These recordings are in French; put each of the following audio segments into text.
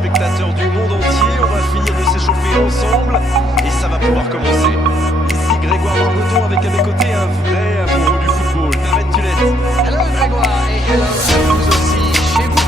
téléspectateurs du monde entier. On va finir de s'échauffer ensemble et ça va pouvoir commencer. Ici Grégoire Margoton avec à mes côtés un vrai amoureux du football, Arène Tulette. Hello Grégoire et hello à vous aussi chez vous.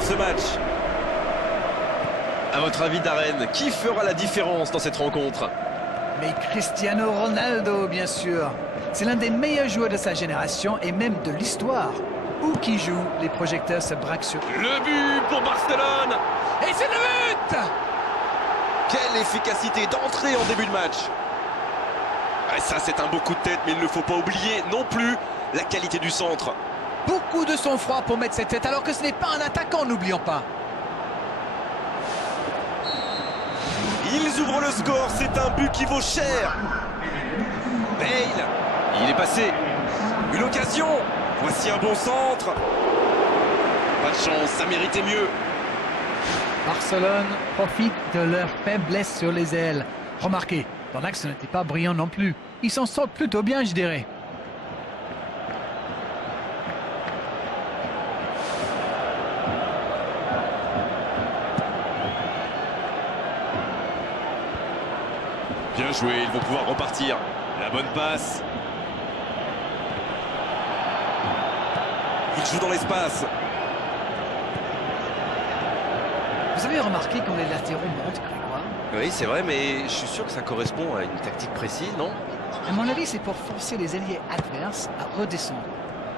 Ce match. À votre avis, Darren, qui fera la différence dans cette rencontre? Mais Cristiano Ronaldo, bien sûr. C'est l'un des meilleurs joueurs de sa génération et même de l'histoire. Où qu'il joue, les projecteurs se braquent sur... Le but pour Barcelone! Et c'est le but! Quelle efficacité d'entrée en début de match! Et ça, c'est un beau coup de tête, mais il ne faut pas oublier non plus la qualité du centre. Beaucoup de sang-froid pour mettre cette tête, alors que ce n'est pas un attaquant, n'oublions pas. Ils ouvrent le score, c'est un but qui vaut cher. Bale, il est passé. Une occasion. Voici un bon centre. Pas de chance, ça méritait mieux. Barcelone profite de leur faiblesse sur les ailes. Remarquez, dans l'axe, ce n'était pas brillant non plus. Ils s'en sortent plutôt bien, je dirais. Bien joué, ils vont pouvoir repartir. La bonne passe. Il joue dans l'espace. Vous avez remarqué quand les latéraux montent, Grégoire? Oui, c'est vrai, mais je suis sûr que ça correspond à une tactique précise, non? À mon avis, c'est pour forcer les ailiers adverses à redescendre.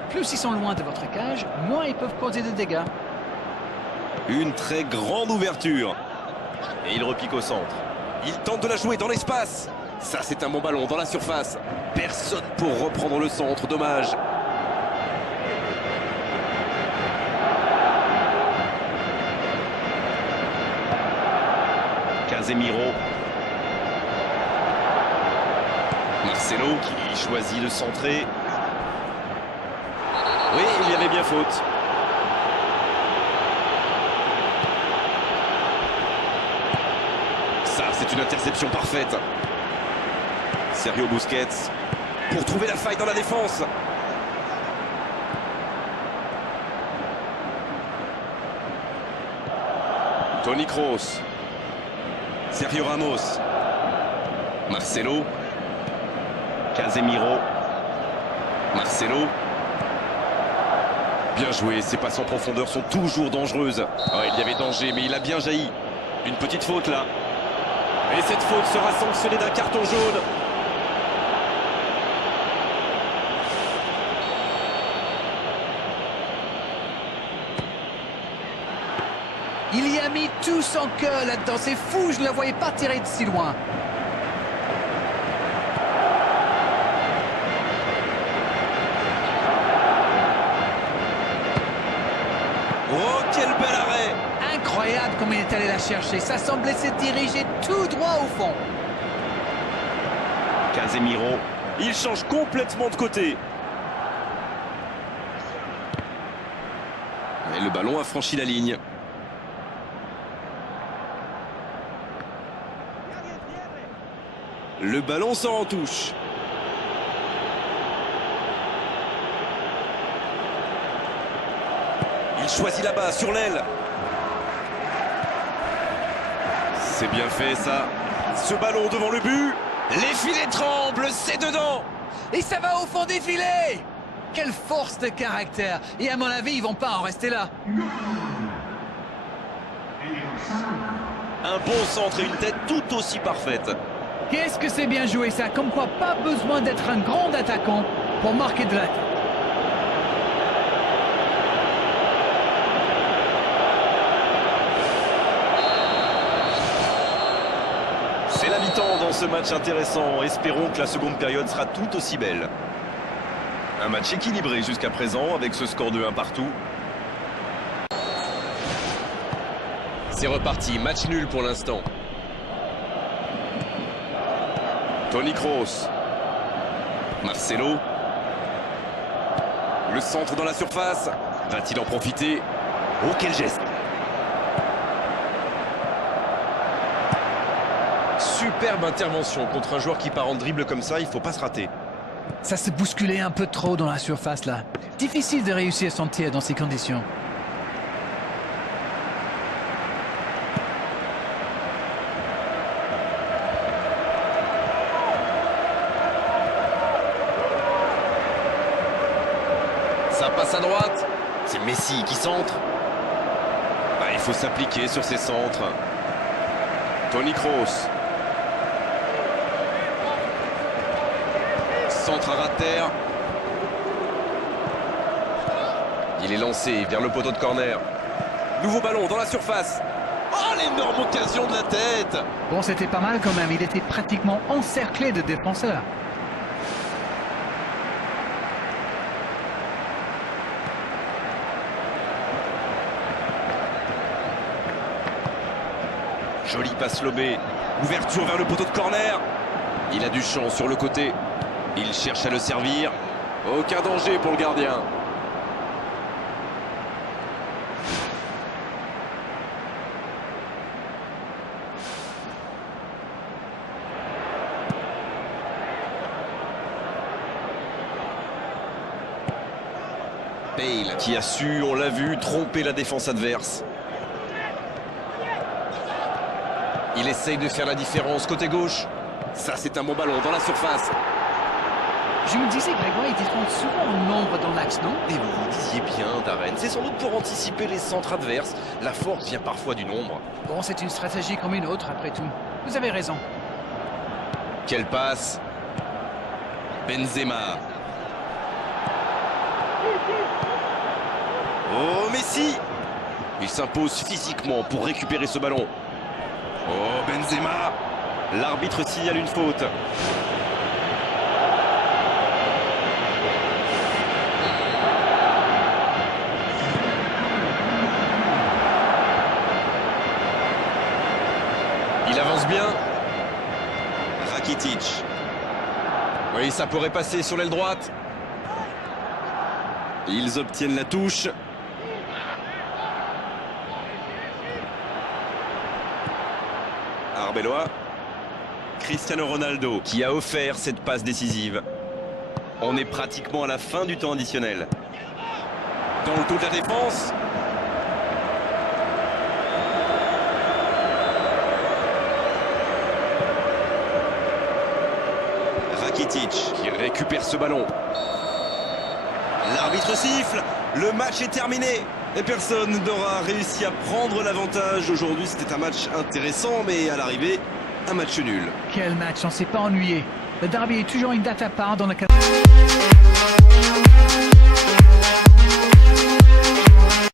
Plus ils sont loin de votre cage, moins ils peuvent causer de dégâts. Une très grande ouverture. Et il repique au centre. Il tente de la jouer dans l'espace. Ça, c'est un bon ballon dans la surface. Personne pour reprendre le centre, dommage. Casemiro. Marcelo qui choisit de centrer. Oui, il y avait bien faute. Ça, c'est une interception parfaite. Sergio Busquets pour trouver la faille dans la défense. Toni Kroos. Sergio Ramos. Marcelo. Casemiro. Marcelo. Bien joué, ces passes en profondeur sont toujours dangereuses. Oh, il y avait danger, mais il a bien jailli. Une petite faute là. Et cette faute sera sanctionnée d'un carton jaune. Il y a mis tout son cœur là-dedans. C'est fou, je ne la voyais pas tirer de si loin. Oh, quel bel arrêt! Incroyable comme il est allé la chercher. Ça semblait se diriger tout droit au fond. Casemiro, il change complètement de côté. Et le ballon a franchi la ligne. Le ballon sort en touche. Il choisit là-bas, sur l'aile. C'est bien fait, ça. Ce ballon devant le but. Les filets tremblent, c'est dedans. Et ça va au fond des filets. Quelle force de caractère. Et à mon avis, ils vont pas en rester là. Un bon centre et une tête tout aussi parfaite. Qu'est-ce que c'est bien joué ça. Comme quoi, pas besoin d'être un grand attaquant pour marquer de la tête. C'est la mi-temps dans ce match intéressant. Espérons que la seconde période sera tout aussi belle. Un match équilibré jusqu'à présent avec ce score de 1 partout. C'est reparti, match nul pour l'instant. Toni Kroos. Marcelo. Le centre dans la surface. Va-t-il en profiter? Oh, quel geste! Superbe intervention contre un joueur qui part en dribble comme ça, il ne faut pas se rater. Ça se bousculait un peu trop dans la surface là. Difficile de réussir son tir dans ces conditions. Ça passe à droite. C'est Messi qui centre. Ah, il faut s'appliquer sur ces centres. Toni Kroos. Centre à ras de terre. Il est lancé vers le poteau de corner. Nouveau ballon dans la surface. Oh, l'énorme occasion de la tête. Bon, c'était pas mal quand même. Il était pratiquement encerclé de défenseurs. Joli passe lobé. Ouverture vers le poteau de corner. Il a du champ sur le côté. Il cherche à le servir. Aucun danger pour le gardien. Bale qui a su, on l'a vu, tromper la défense adverse. Il essaye de faire la différence côté gauche. Ça, c'est un bon ballon dans la surface. Je me disais, Grégoire, ils étaient souvent en nombre dans l'axe, non? Et vous vous disiez bien, Darren, c'est sans doute pour anticiper les centres adverses. La force vient parfois du nombre. Bon, c'est une stratégie comme une autre, après tout. Vous avez raison. Quelle passe. Benzema. Oh, Messi. Il s'impose physiquement pour récupérer ce ballon. Oh, Benzema. L'arbitre signale une faute. Il avance bien. Rakitic. Oui, ça pourrait passer sur l'aile droite. Ils obtiennent la touche. Arbeloa. Cristiano Ronaldo qui a offert cette passe décisive. On est pratiquement à la fin du temps additionnel. Dans le dos de la défense. Rakitic qui récupère ce ballon. L'arbitre siffle. Le match est terminé. Et personne n'aura réussi à prendre l'avantage. Aujourd'hui, c'était un match intéressant, mais à l'arrivée, un match nul. Quel match, on s'est pas ennuyé. Le derby est toujours une date à part dans le cadre...